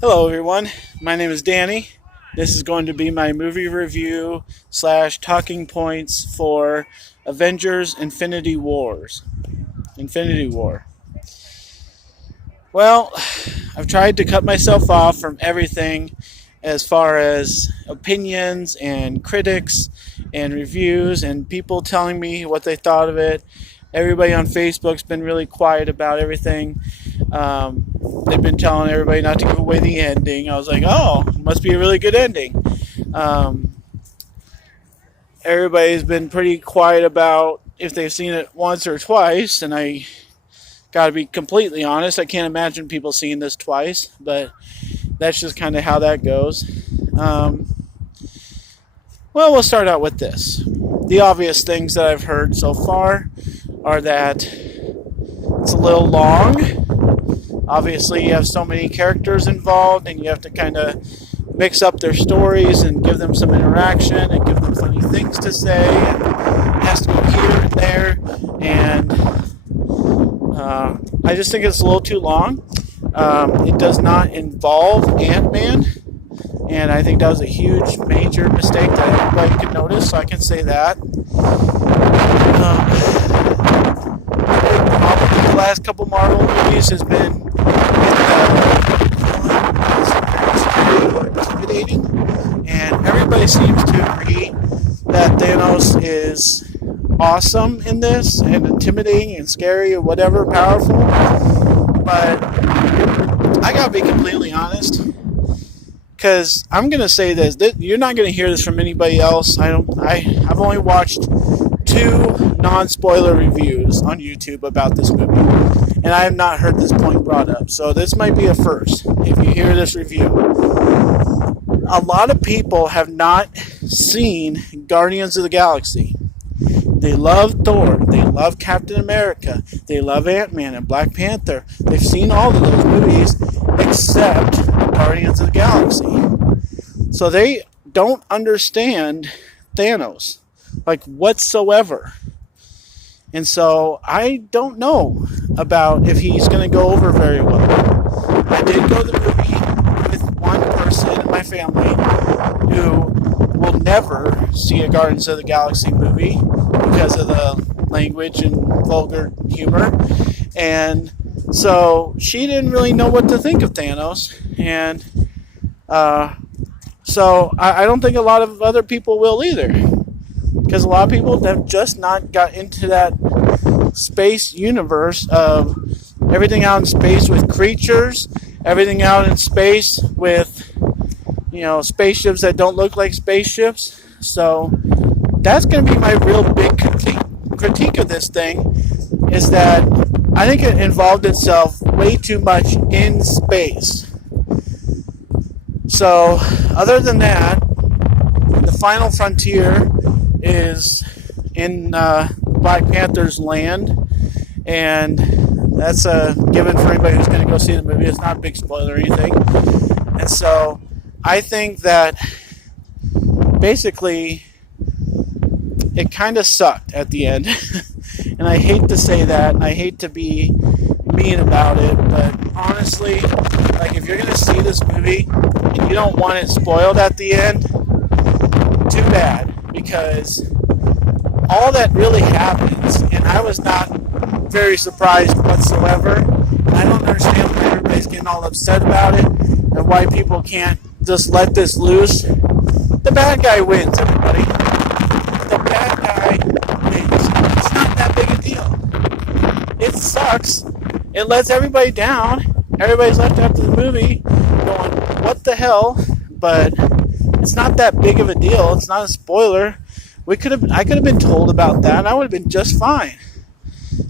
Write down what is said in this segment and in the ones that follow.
Hello, everyone. My name is Danny. This is going to be my movie review slash talking points for Avengers Infinity War. Well, I've tried to cut myself off from everything as far as opinions and critics and reviews and people telling me what they thought of it. Everybody on Facebook's been really quiet about everything. Um, they've been telling everybody not to give away the ending. I was like, oh, it must be a really good ending. Um, Everybody's been pretty quiet about if they've seen it once or twice, and I gotta be completely honest, I can't imagine people seeing this twice, but that's just kind of how that goes. Um, well, we'll start out with this. The obvious things that I've heard so far are that it's a little long. Obviously, you have so many characters involved, and you have to kind of mix up their stories and give them some interaction and give them funny things to say. And it has to go here and there, and I just think it's a little too long. It does not involve Ant-Man, and I think that was a huge, major mistake that everybody could notice, so I can say that. The last couple Marvel movies has been intimidating, and everybody seems to agree that Thanos is awesome in this and intimidating and scary or whatever, powerful. But I gotta be completely honest, because I'm gonna say this: you're not gonna hear this from anybody else. I've only watched 2 non-spoiler reviews on YouTube about this movie, and I have not heard this point brought up. So this might be a first if you hear this review. A lot of people have not seen Guardians of the Galaxy. They love Thor. They love Captain America. They love Ant-Man and Black Panther. They've seen all of those movies except Guardians of the Galaxy. So they don't understand Thanos, like, whatsoever. And so I don't know about if he's going to go over very well. I did go to the movie with one person in my family who will never see a Guardians of the Galaxy movie because of the language and vulgar humor. And so she didn't really know what to think of Thanos. And so I don't think a lot of other people will either. Because a lot of people have just not got into that space universe of everything out in space with creatures, everything out in space with, spaceships that don't look like spaceships. So that's going to be my real big critique of this thing, is that I think it involved itself way too much in space. So other than that, the final frontier is in Black Panther's land, and that's a given for anybody who's going to go see the movie. It's not a big spoiler or anything. And so I think that basically it kind of sucked at the end. And I hate to say that, and I hate to be mean about it, but honestly, like, if you're going to see this movie and you don't want it spoiled at the end, too bad. Because all that really happens, and I was not very surprised whatsoever. I don't understand why everybody's getting all upset about it, and why people can't just let this loose. The bad guy wins, everybody. The bad guy wins. It's not that big a deal. It sucks. It lets everybody down. Everybody's left after the movie going, what the hell? But it's not that big of a deal. It's not a spoiler. I could have been told about that, and I would have been just fine.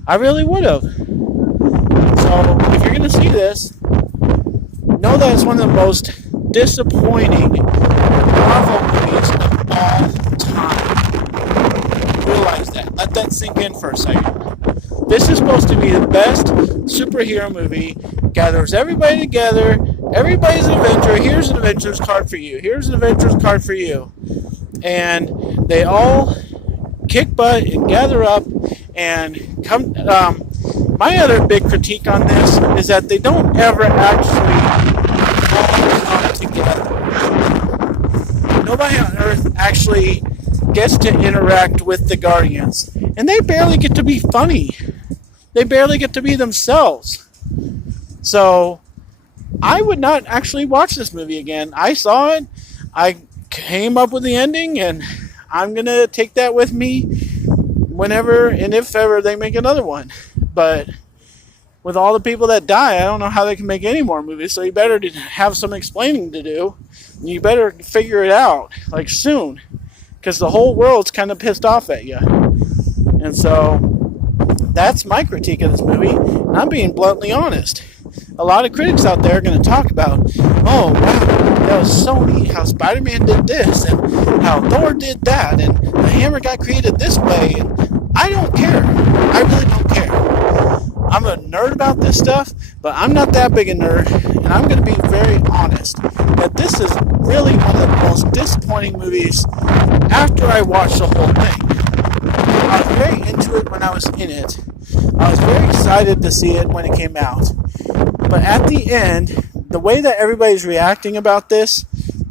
I really would have. So if you're going to see this, know that it's one of the most disappointing Marvel movies of all time. Realize that. Let that sink in for a second. This is supposed to be the best superhero movie. Gathers everybody together. Everybody's an Avenger. Here's an Avengers card for you. Here's an Avengers card for you. And they all kick butt and gather up and come. My other big critique on this is that they don't ever actually all come together. Nobody on Earth actually gets to interact with the Guardians, and they barely get to be funny. They barely get to be themselves. So, I would not actually watch this movie again. I saw it, I came up with the ending, and I'm going to take that with me whenever and if ever they make another one. But with all the people that die, I don't know how they can make any more movies, so you better have some explaining to do. You better figure it out, like, soon, because the whole world's kind of pissed off at you. And so, that's my critique of this movie, and I'm being bluntly honest. A lot of critics out there are going to talk about, oh, wow, that was so neat how Spider-Man did this, and how Thor did that, and the hammer got created this way, and I don't care. I really don't care. I'm a nerd about this stuff, but I'm not that big a nerd, and I'm going to be very honest that this is really one of the most disappointing movies after I watched the whole thing. I was very into it when I was in it. I was very excited to see it when it came out. But at the end, the way that everybody's reacting about this,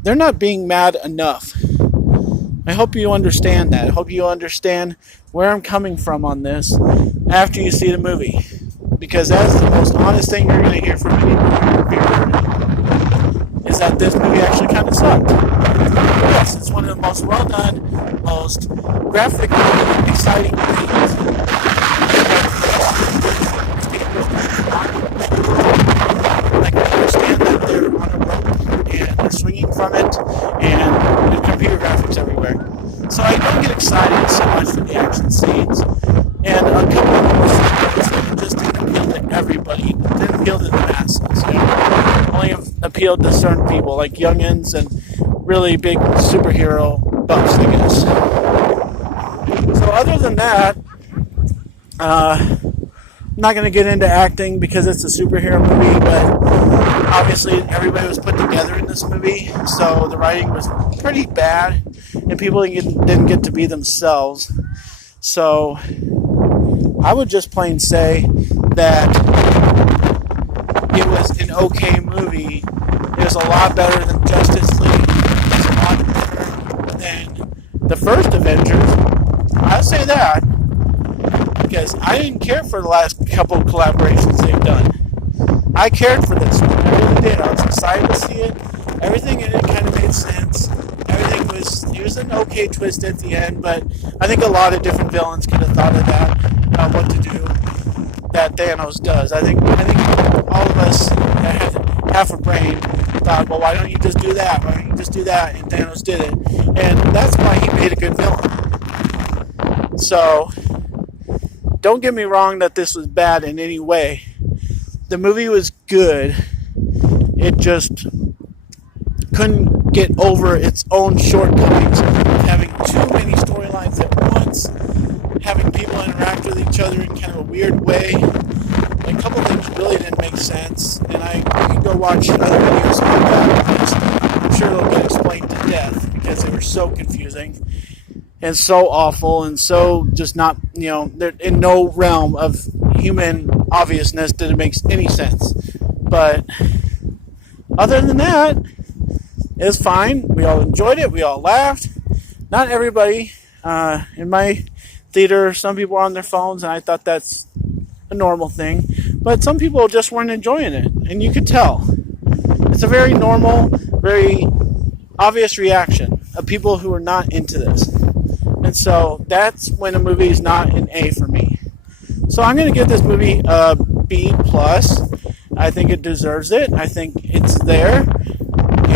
they're not being mad enough. I hope you understand that. I hope you understand where I'm coming from on this after you see the movie. Because that's the most honest thing you're going to hear from any reviewer, is that this movie actually kind of sucked. Yes, it's one of the most well done, most graphically exciting movies. I can understand that they're on a rope and they're swinging from it, and there's computer graphics everywhere. So I don't get excited so much for the action scenes. And a couple of them just didn't appeal to everybody. Didn't appeal to the masses. You know? Only appealed to certain people, like youngins and really big superhero buffs, I guess. So other than that, I'm not going to get into acting because it's a superhero movie, but obviously everybody was put together in this movie, so the writing was pretty bad, and people didn't get to be themselves. So I would just plain say that it was an okay movie. It was a lot better than Justice League. It was a lot better than the first Avengers. I'd say that, because I didn't care for the last couple of collaborations they've done. I cared for this one. I really did. I was excited to see it. Everything in it kind of made sense. It was an okay twist at the end, but I think a lot of different villains could have thought of that, what to do that Thanos does. I think all of us that had half a brain thought, well, why don't you just do that? Why don't you just do that? And Thanos did it. And that's why he made a good villain. So, don't get me wrong that this was bad in any way. The movie was good. It just couldn't get over its own shortcomings, having too many storylines at once, having people interact with each other in kind of a weird way. A couple things really didn't make sense, and you can go watch other videos about that, because I'm sure they'll get explained to death, because they were so confusing and so awful and so just not, they're in no realm of human obviousness that it makes any sense. But other than that, it was fine. We all enjoyed it. We all laughed. Not everybody. In my theater, some people were on their phones, and I thought that's a normal thing. But some people just weren't enjoying it, and you could tell. It's a very normal, very obvious reaction of people who are not into this. And so that's when a movie is not an A for me. So I'm going to give this movie a B+. I think it deserves it. I think it's there.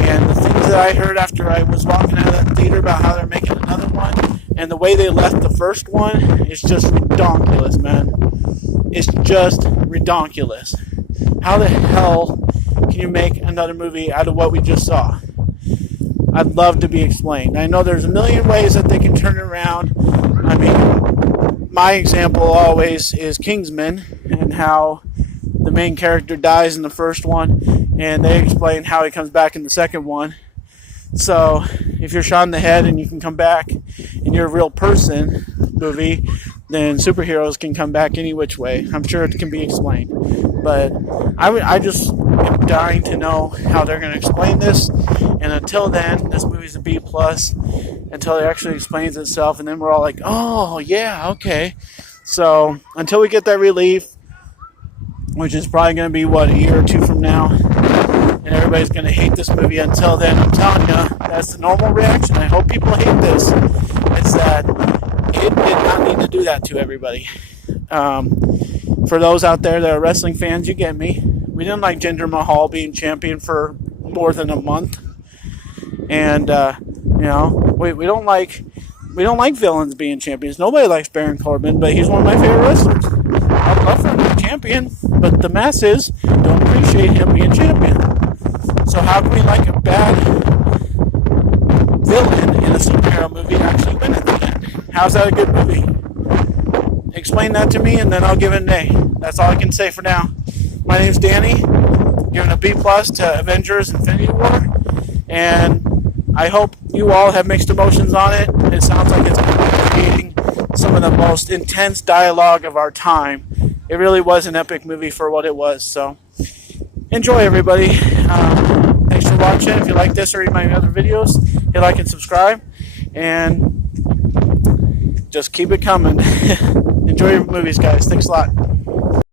And the things that I heard after I was walking out of that theater about how they're making another one, and the way they left the first one, is just redonkulous, man. It's just redonkulous. How the hell can you make another movie out of what we just saw? I'd love to be explained. I know there's a million ways that they can turn it around. I mean, my example always is Kingsman, and how the main character dies in the first one, and they explain how he comes back in the second one. So, if you're shot in the head and you can come back, and you're a real person movie, then superheroes can come back any which way. I'm sure it can be explained. But I just am dying to know how they're going to explain this. And until then, this movie's a B plus until it actually explains itself, and then we're all like, oh yeah, okay. So until we get that relief, which is probably going to be a year or two from now, and everybody's going to hate this movie. Until then, I'm telling you, that's the normal reaction. I hope people hate this. It's that it did not need to do that to everybody. For those out there that are wrestling fans, you get me. We didn't like Jinder Mahal being champion for more than a month, and we don't like villains being champions. Nobody likes Baron Corbin, but he's one of my favorite wrestlers. I'd love for him to be champion, but the masses don't appreciate him being champion. So how can we like a bad villain in a superhero movie actually win at the end? How's that a good movie? Explain that to me, and then I'll give it an A. That's all I can say for now. My name's Danny, giving a B plus to Avengers Infinity War, and I hope you all have mixed emotions on it. It sounds like it's going to be creating some of the most intense dialogue of our time. It really was an epic movie for what it was. So enjoy, everybody. Thanks for watching. If you like this or any of my other videos, hit like and subscribe, and just keep it coming. Enjoy your movies, guys. Thanks a lot.